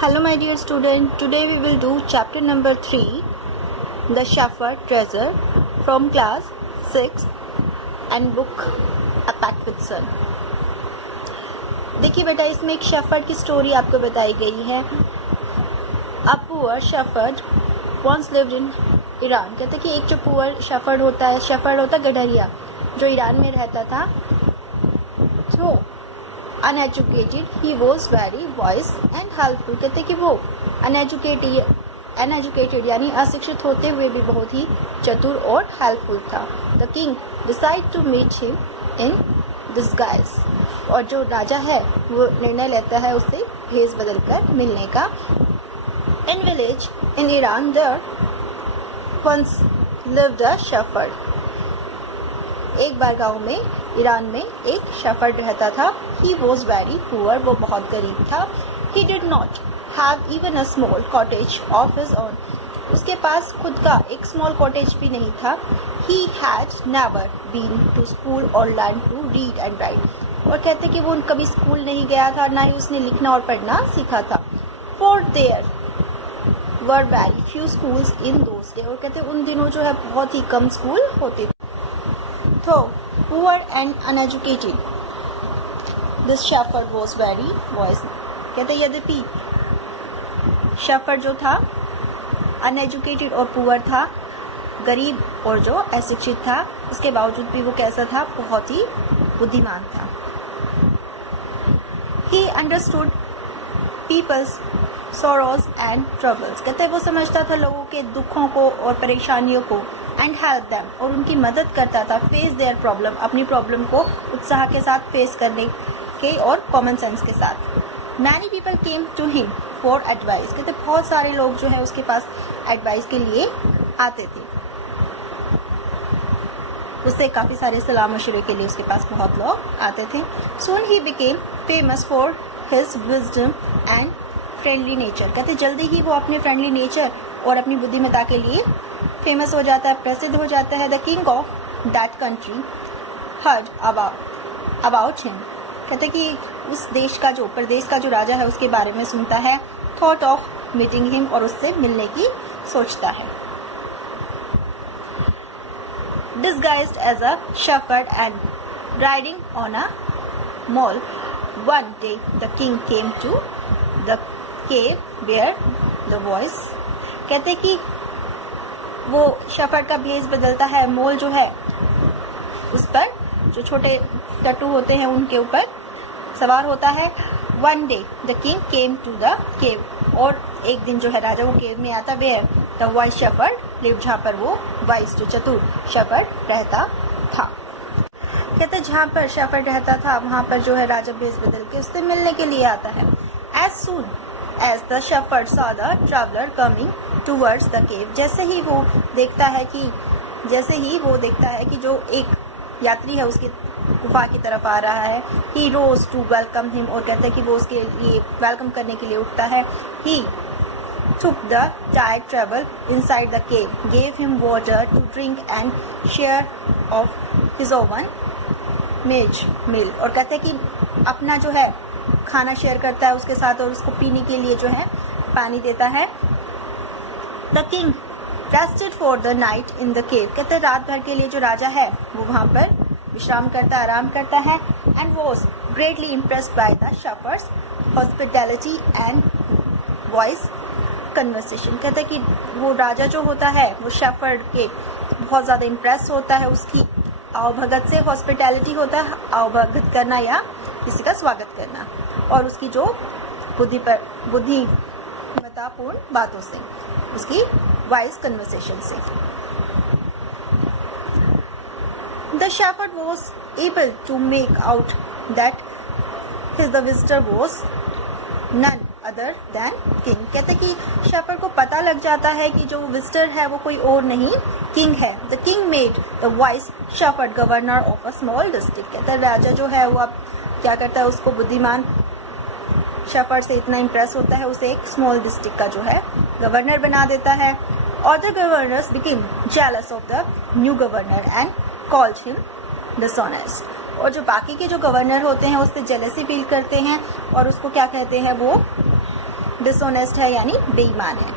Hello my dear student, today we will do chapter number 3, The Shepherd Treasure from class 6 and book A Pact with Sun. देखिए बेटा, इसमें एक shepherd की story आपको बताई गई है. A poor shepherd once lived in Iran. कहते कि एक जो पुअर शेफर्ड होता है गडरिया, जो ईरान में रहता था. तो uneducated he was very wise and helpful. कहते कि वो uneducated यानी अशिक्षित होते हुए भी बहुत ही चतुर और हेल्पफुल था. The king decided to meet him in disguise. और जो राजा है वो निर्णय लेता है उससे भेष बदलकर मिलने का. In village in Iran there once lived a shepherd. एक बार गांव में ईरान में एक शेफर्ड रहता था. He was very poor. वो बहुत गरीब था. He did not have even a small cottage of his own. उसके पास खुद का एक small cottage भी नहीं था. He had never been to school or learned to read and write. और कहते कि वो कभी स्कूल नहीं गया था, ना ही उसने लिखना और पढ़ना सीखा था. For there were very few schools in those days. और कहते उन दिनों जो है बहुत ही कम स्कूल होते थे. तो poor and uneducated, this shepherd was very wise. कहते यद्यपि शेफर्ड जो था अनएजुकेटेड और पुअर था, गरीब और जो अशिक्षित था, उसके बावजूद भी वो कैसा था, बहुत ही बुद्धिमान था. He understood people's sorrows and troubles. कहते वो समझता था लोगों के दुखों को और परेशानियों को. And help them, और उनकी मदद करता था. Face their problem, अपनी प्रॉब्लम को उत्साह के साथ फेस करने के और कॉमन सेंस के साथ. Many people came to him for advice. कहते बहुत सारे लोग जो है उसके पास एडवाइस के लिए आते थे. उससे काफ़ी सारे सलाह मशवरे के लिए उसके पास बहुत लोग आते थे. Soon he became famous for his wisdom and friendly nature. कहते जल्दी ही वो अपने फ्रेंडली नेचर और अपनी बुद्धिमत्ता के लिए फेमस हो जाता है, प्रसिद्ध हो जाता है. The king of that country heard about him. कहते कि उस देश का जो प्रदेश का जो राजा है उसके बारे में सुनता है. थॉट ऑफ मीटिंग हिम, और उससे मिलने की सोचता है. Disguised as a shepherd and riding on a mole, one day the king came to the cave where the voice. कहते कि वो शेफर्ड का भेष बदलता है, मोल जो है उस पर जो छोटे टट्टू होते हैं उनके ऊपर सवार होता है. One day the king came to the cave, और एक दिन जो है राजा वो केव में आता. Where the wise shepherd live, जहाँ पर वो वाइस जो चतुर शेफर्ड रहता था. कहते जहाँ पर शेफर्ड रहता था वहाँ पर जो है राजा भेष बदल के उससे मिलने के लिए आता है. As soon as the shepherd saw the traveler coming towards the cave, जैसे ही वो देखता है कि जो एक यात्री है उसकी गुफा की तरफ आ रहा है. he rose to welcome him, और कहते हैं कि वो उसके लिए वेलकम करने के लिए उठता है. he took the tired traveler inside the cave, gave him water to drink and share of his own meal. और कहते हैं कि अपना जो है खाना शेयर करता है उसके साथ, और उसको पीने के लिए जो है पानी देता है. The king rested for the night in the cave. कहते रात भर के लिए जो राजा है वो वहाँ पर विश्राम करता है, आराम करता है. And was greatly impressed by the shepherd's hospitality and voice conversation. कहते कि वो राजा जो होता है वो शेफर्ड के बहुत ज़्यादा इम्प्रेस होता है, उसकी आवभगत से. हॉस्पिटैलिटी होता है आवभगत करना या किसी का स्वागत करना, और उसकी जो बुद्धिमत्तापूर्ण बातों से, उसकी वाइज कन्वर्सेशन से. The shepherd was able to make out that his the visitor was none other than king. कहते कि शेफर्ड को पता लग जाता है कि जो विजिटर है वो कोई और नहीं, किंग है. The king made the wise shepherd governor of a small district. कहते राजा जो है वो अब क्या करता है, उसको बुद्धिमान शेफर्ड से इतना इम्प्रेस होता है, उसे एक स्मॉल डिस्ट्रिक्ट का जो है गवर्नर बना देता है. Other governors became jealous of the new governor and called him dishonest. और जो बाकी के जो गवर्नर होते हैं उससे जेलसी फील करते हैं और उसको क्या कहते हैं, वो डिसऑनेस्ट है यानी बेईमान है।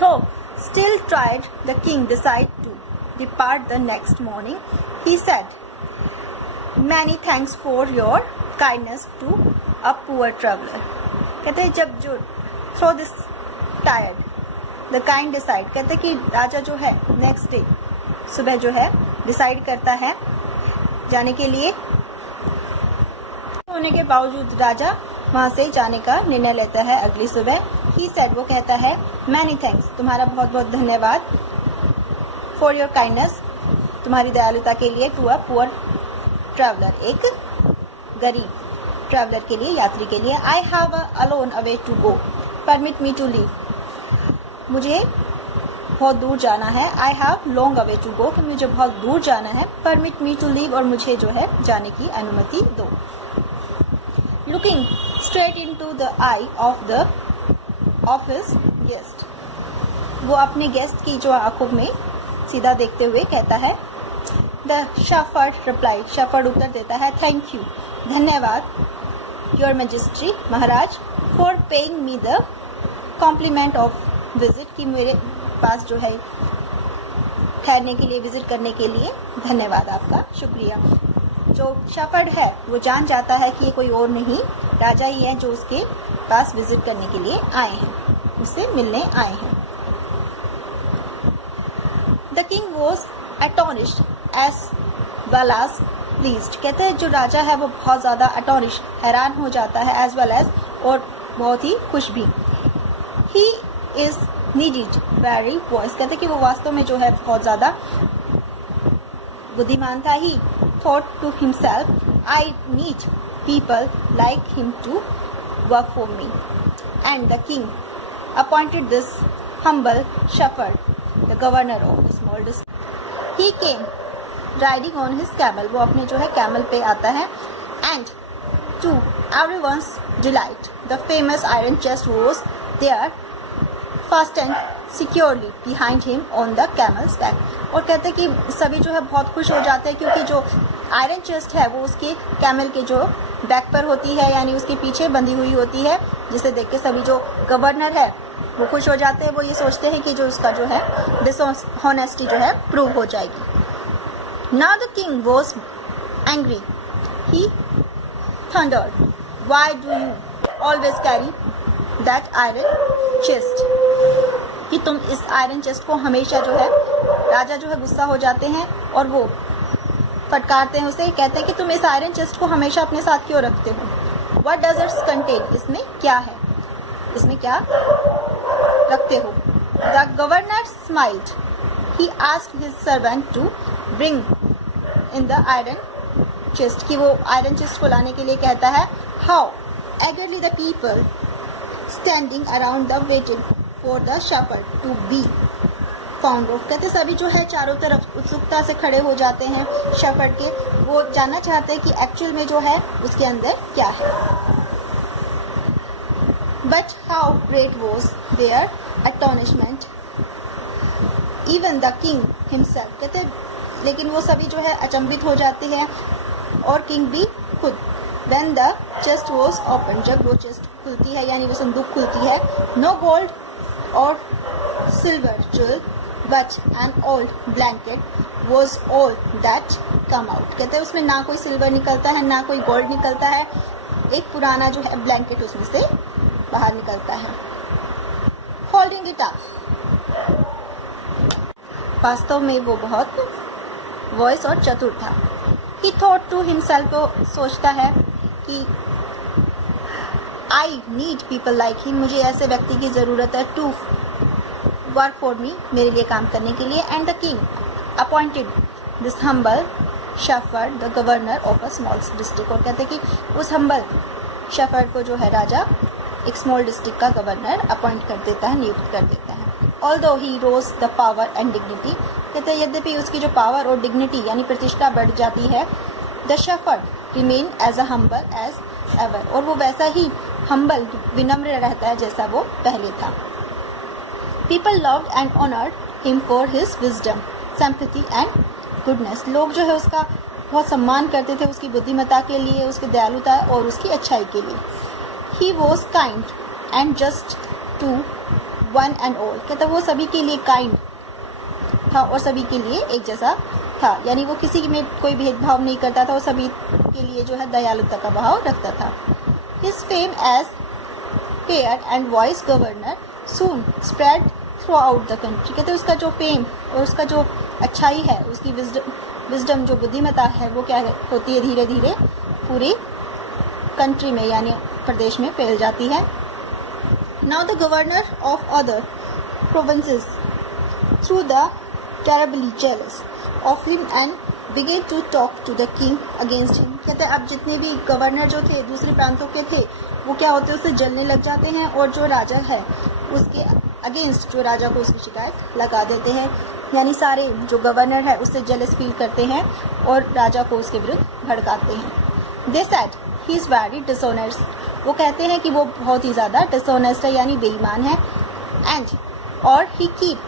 तो still tried the king decide to depart the next morning. He said, many thanks for your kindness to a poor traveler. कहते हैं जब जो through this tired the king decide, कहते हैं कि राजा जो है नेक्स्ट डे सुबह जो है डिसाइड करता है जाने के लिए, होने के बावजूद राजा वहां से जाने का निर्णय लेता है अगली सुबह। ही सेड, वो कहता है, मैनी थैंक्स, तुम्हारा बहुत बहुत धन्यवाद, फॉर योर काइंडनेस, तुम्हारी दयालुता के लिए, टू अ पुअर ट्रैवलर, एक गरीब ट्रैवलर के लिए, यात्री के लिए। I have a alone a way to go, permit me to leave, मुझे बहुत दूर जाना है। I have long a way to go, मुझे बहुत दूर जाना है। परमिट मी टू लीव, और मुझे जो है जाने की अनुमति दो। Looking straight into the eye of his guest, वो अपने गेस्ट की जो आंखों में सीधा देखते हुए कहता है। द शेफर्ड रिप्लाई, शेफर्ड उत्तर देता है, थैंक यू, धन्यवाद, योर मैजेस्टी, महाराज, for paying me the compliment of visit, कि मेरे पास जो है ठहरने के लिए, विजिट करने के लिए धन्यवाद, आपका शुक्रिया। जो शेफर्ड है वो जान जाता है कि ये कोई और नहीं, राजा ही है जो उसके पास विजिट करने के लिए आए हैं, उससे मिलने आए हैं। The king was astonished as well as pleased, कहते हैं जो राजा है वो बहुत ज़्यादा एटोनिश, हैरान हो जाता है, एज वेल एज, और बहुत ही खुश भी। He is needed very voice, कहते हैं कि वो वास्तव में जो है बहुत ज़्यादा बुद्धिमान था। He thought to himself, I need people like him to work for me, and the king appointed this humble shepherd the governor of the small district. He came riding on his camel, वो अपने जो है camel पे आता है, and to everyone's delight the famous iron chest was there fastened securely behind him on the camel's back. और कहते हैं कि सभी जो है बहुत खुश हो जाते हैं क्योंकि जो आयरन चेस्ट है वो उसके कैमल के जो बैक पर होती है, यानी उसके पीछे बंधी हुई होती है, जिसे देख के सभी जो गवर्नर है वो खुश हो जाते हैं। वो ये सोचते हैं कि जो उसका जो है डिसऑनेस्टी जो है प्रूव हो जाएगी। Now the king was angry. He thundered, why do you always carry that iron chest? कि तुम इस आयरन चेस्ट को हमेशा जो है, राजा जो है गुस्सा हो जाते हैं और वो फटकारते हैं उसे, कहते हैं कि तुम इस आयरन चेस्ट को हमेशा अपने साथ क्यों रखते हो? What does it contain? इसमें क्या है, इसमें क्या रखते हो? The governor smiled. He asked his servant to bring in the iron chest, कि वो आयरन चेस्ट को लाने के लिए कहता है। How eagerly the people standing around the waiting for the shepherd to be found of, कहते सभी जो है चारों तरफ उत्सुकता से खड़े हो जाते हैं शेफर्ड के, वो जानना चाहते हैं कि एक्चुअल में जो है उसके अंदर क्या है। But how great was their astonishment, even the king himself, कहते लेकिन वो सभी जो है अचंभित हो जाते हैं और किंग भी खुद। When the chest was opened, जब वो चेस्ट खुलती है यानी वो संदूक खुलती है, no gold or silver jewel but an old blanket was all that come out, कहते हैं उसमें ना कोई सिल्वर निकलता है ना कोई गोल्ड निकलता है, एक पुराना जो है ब्लैंकेट उसमें से बाहर निकलता है। होल्डिंग इट अप, वास्तव में वो बहुत वॉइस और चतुर था। ही थॉट टू हिमसेल्फ, वो सोचता है कि आई नीड पीपल लाइक हिम, मुझे ऐसे व्यक्ति की ज़रूरत है, टू वर्क फॉर मी, मेरे लिए काम करने के लिए। And the king appointed this humble shepherd the governor of a small district, और कहते हैं कि उस हम्बल शेफर्ड को जो है राजा एक स्मॉल डिस्ट्रिक्ट का गवर्नर अपॉइंट कर देता है, नियुक्त कर देता है। Although he rose the power and dignity, कहते हैं यद्यपि उसकी जो पावर और डिग्निटी यानी प्रतिष्ठा बढ़ जाती है, the shepherd remain as a humble as ever, और वो वैसा ही हम्बल विनम्र रहता है जैसा वो पहले था। People loved and honoured him for his wisdom, sympathy and goodness, लोग जो है उसका बहुत सम्मान करते थे उसकी बुद्धिमत्ता के लिए, उसकी दयालुता और उसकी अच्छाई के लिए। He was kind and just to one and all, कहते वो सभी के लिए काइंड था और सभी के लिए एक जैसा था, यानी वो किसी में कोई भेदभाव नहीं करता था और सभी के लिए जो है दयालुता का भाव रखता था. His fame as fair and wise governor soon spread throughout the country. कहते उसका जो फेम और उसका जो अच्छाई है, उसकी विजडम जो बुद्धिमत्ता है, वो क्या होती है, धीरे धीरे पूरी कंट्री में यानी प्रदेश में फैल जाती है. Now the governor of other provinces through the terribly jealous of him and began to talk to the king against him. कहते हैं अब जितने भी गवर्नर जो थे दूसरे प्रांतों के थे वो क्या होते हैं, उससे जलने लग जाते हैं और जो राजा है उसके अगेंस्ट, जो राजा को उसकी शिकायत लगा देते हैं, यानी सारे जो गवर्नर है उससे जेलस फील करते हैं और राजा को उसके विरुद्ध भड़काते हैं. They said he is very dishonest. वो कहते हैं कि वो बहुत ही ज़्यादा डिसऑनेस्ट है यानी बेईमान है. एंड और he keep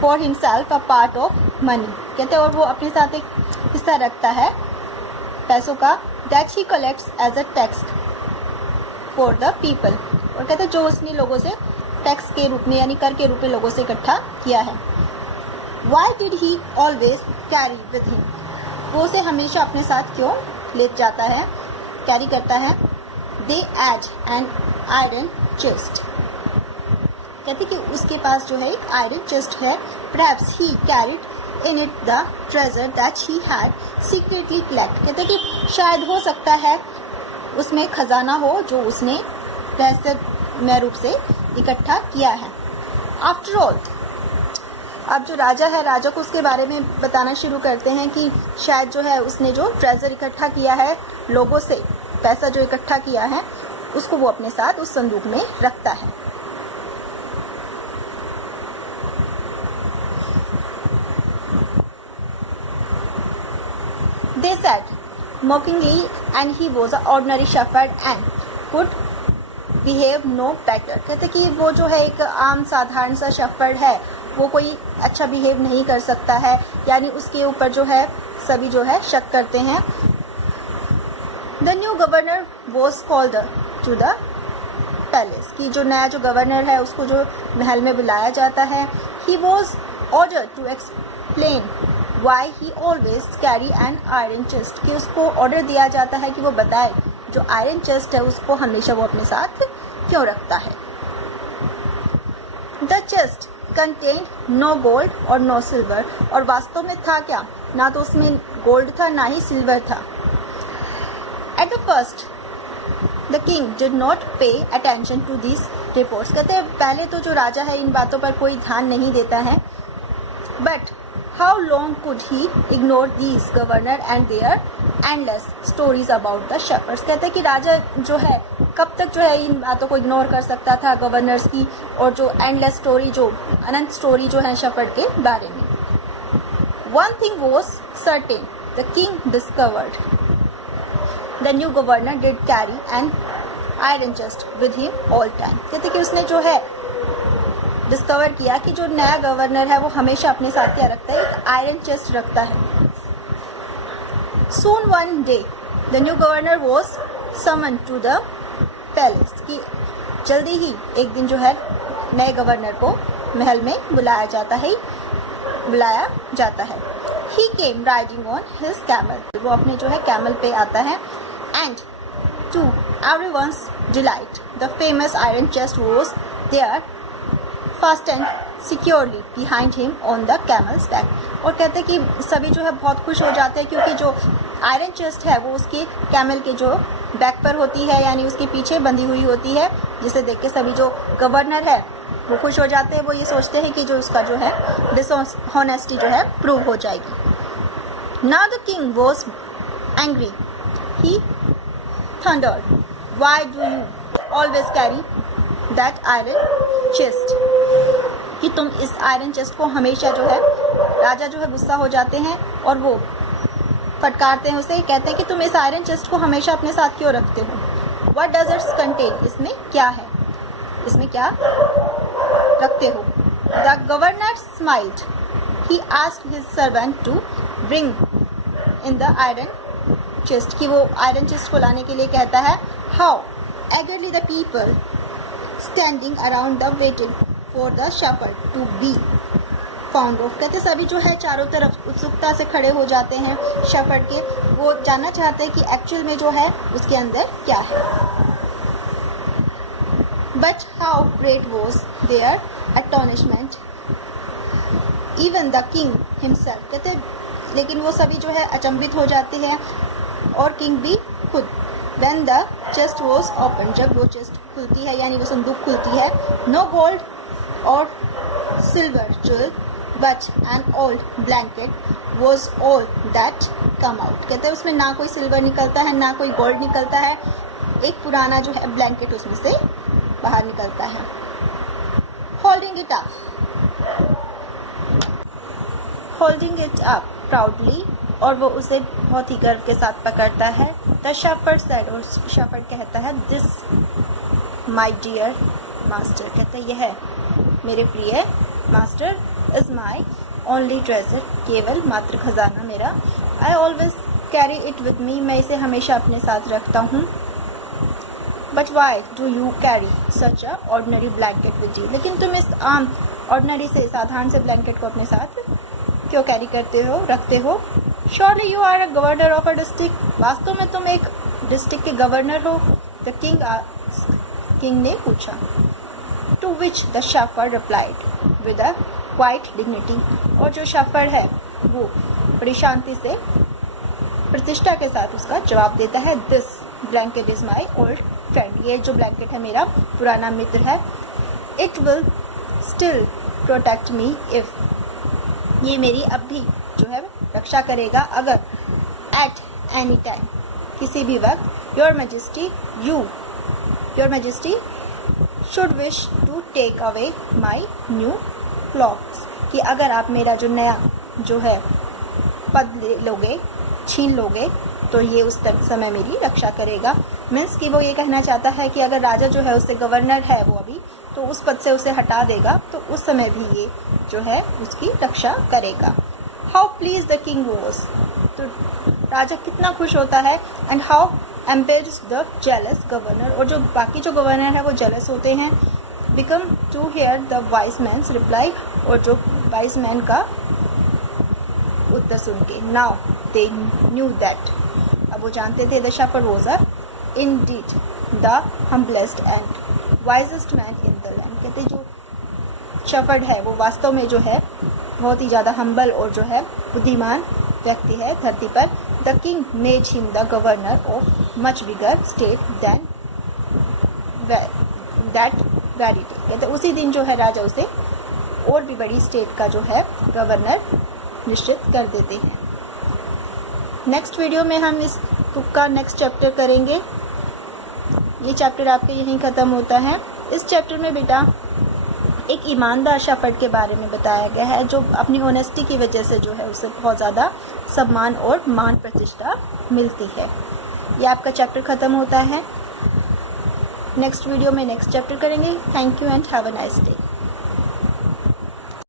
for himself a part of money. कहते हैं और वो अपने साथ एक हिस्सा रखता है पैसों का, that he collects as a tax for the people. और कहते हैं जो उसने लोगों से टैक्स के रूप में यानी कर के रूप में लोगों से इकट्ठा किया है. Why did he always carry with him? वो उसे हमेशा अपने साथ क्यों ले जाता है, कैरी करता है. They add an iron chest. कहते कि उसके पास जो है एक आयरन चेस्ट है. Perhaps he carried in it the treasure that he had secretly collected. कहते कि शायद हो सकता है उसमें खजाना हो जो उसने रहस्यमय रूप से इकट्ठा किया है. After all, अब जो राजा है, राजा को उसके बारे में बताना शुरू करते हैं कि शायद जो है उसने जो ट्रेजर इकट्ठा किया है लोगों से, पैसा जो इकट्ठा किया है उसको वो अपने साथ उस संदूक में रखता है. They said mockingly, and he was an ordinary shepherd and could behave no better. कहते कि वो जो है एक आम साधारण सा शेफर्ड है, वो कोई अच्छा बिहेव नहीं कर सकता है, यानी उसके ऊपर जो है सभी जो है शक करते हैं. The new governor was called to the palace. कि जो नया जो गवर्नर है उसको जो महल में बुलाया जाता है. He was ordered to explain why he always carry an iron chest. कि उसको ऑर्डर दिया जाता है कि वो बताए जो आयरन चेस्ट है उसको हमेशा वो अपने साथ क्यों रखता है. The chest contained no gold or no silver. और वास्तव में था क्या, ना तो उसमें गोल्ड था ना ही सिल्वर था. At the first, the king did not pay attention to these reports. कहते हैं पहले तो जो राजा है इन बातों पर कोई ध्यान नहीं देता है. But how long could he ignore these governor and their endless stories about the shepherds? कहते हैं कि राजा जो है कब तक जो है इन बातों को इग्नोर कर सकता था गवर्नर्स की और जो एंडलेस स्टोरी, जो अनंत स्टोरी जो है शेफर्ड के बारे में. One thing was certain, the king discovered the new governor did carry an iron chest with him all time. कहते कि उसने जो है डिस्कवर किया कि जो नया गवर्नर है वो हमेशा अपने साथ क्या रखता है, एक आयरन चेस्ट रखता है. Soon one day the new governor was summoned to the palace. कि जल्दी ही एक दिन जो है नए गवर्नर को महल में बुलाया जाता है. He came riding on his camel. वो अपने जो है कैमल पे आता है. And to everyone's delight, the famous iron chest was there fastened securely behind him on the camel's back. और कहते हैं कि सभी जो है बहुत खुश हो जाते हैं क्योंकि जो आयरन चेस्ट है वो उसके कैमल के जो बैक पर होती है, यानी उसके पीछे बंधी हुई होती है, जिसे देख के सभी जो गवर्नर है वो खुश हो जाते हैं. वो ये सोचते हैं कि जो उसका जो है डिसऑनेस्टी जो है प्रूव हो जाएगी. Now the king was angry. He thundered, "Why do you always carry that iron chest?" कि तुम इस आयरन चेस्ट को हमेशा जो है, राजा जो है गुस्सा हो जाते हैं और वो फटकारते हैं उसे, कहते हैं कि तुम इस आयरन चेस्ट को हमेशा अपने साथ क्यों रखते हो. What does it contain? इसमें क्या है, इसमें क्या रखते हो. The governor smiled. He asked his servant to bring in the iron chest. कि वो आयरन चेस्ट को लाने के लिए कहता है. How eagerly the people standing around the waiting for the shepherd to be found of। कहते सभी जो है चारों तरफ उत्सुकता से खड़े हो जाते हैं शेफर्ड के, वो जानना चाहते हैं कि एक्चुअल में जो है उसके अंदर क्या है। But how great was their astonishment, even the king himself। कहते लेकिन वो सभी जो है अचंभित हो जाते हैं और किंग भी खुद। When the chest was opened, जब वो चेस्ट खुलती है यानी वो संदूक खुलती है, no gold और silver jewel but an old blanket was all that come out। कहते हैं उसमें ना कोई सिल्वर निकलता है ना कोई गोल्ड निकलता है, एक पुराना जो है ब्लैंकेट उसमें से बाहर निकलता है। Holding it up proudly, और वो उसे बहुत ही गर्व के साथ पकड़ता है। The shepherd said, और शेफर्ड कहता है, This my dear master, कहते यह मेरे प्रिय master, is my only treasure, केवल मात्र खजाना मेरा। I always carry it with me, मैं इसे हमेशा अपने साथ रखता हूँ। But why do you carry such a ordinary blanket with you? लेकिन तुम इस आम ऑर्डिनरी से साधारण से ब्लैंकेट को अपने साथ क्यों कैरी करते हो, रखते हो? Surely you are a governor of a district, वास्तव में तुम एक डिस्ट्रिक्ट के गवर्नर हो। The king asked, किंग ने पूछा। To which the shepherd replied with a quiet dignity, और जो शेफर्ड है वो बड़ी शांति से प्रतिष्ठा के साथ उसका जवाब देता है, This blanket is my old friend, ये जो ब्लैंकेट है मेरा पुराना मित्र है। It will still protect me if, ये मेरी अब भी जो है रक्षा करेगा अगर at any time, किसी भी वक्त, Your Majesty should wish to take away my new clothes, कि अगर आप मेरा जो नया जो है पद लोगे, छीन लोगे, तो ये उस तक समय मेरी रक्षा करेगा। मीन्स कि वो ये कहना चाहता है कि अगर राजा जो है उससे गवर्नर है वो अभी, तो उस पद से उसे हटा देगा तो उस समय भी ये जो है उसकी रक्षा करेगा। How please the king was, तो राजा कितना खुश होता है। And how Ampere's the jealous governor, और जो बाकी जो गवर्नर है वो जेलस होते हैं। Become to hear the wise man's reply, और जो वाइज मैन का उत्तर सुन के। नाउ दे न्यू दैट, अब वो जानते थे the shepherd was indeed the humblest and wisest man in the land, कहते जो शेफर्ड है वो वास्तव में जो है बहुत ही ज़्यादा हम्बल और जो है बुद्धिमान व्यक्ति है धरती पर। The king made him the governor of much bigger state than that very day, कहते उसी दिन जो है राजा उसे और भी बड़ी स्टेट का जो है गवर्नर निश्चित कर देते हैं। नेक्स्ट वीडियो में हम इस बुक का नेक्स्ट चैप्टर करेंगे। ये चैप्टर आपके यहीं ख़त्म होता है। इस चैप्टर में बेटा एक ईमानदार शेफर्ड के बारे में बताया गया है जो अपनी ऑनेस्टी की वजह से जो है उसे बहुत ज़्यादा सम्मान और मान प्रतिष्ठा मिलती है। ये आपका चैप्टर ख़त्म होता है। नेक्स्ट वीडियो में नेक्स्ट चैप्टर करेंगे। Thank you and have a nice day.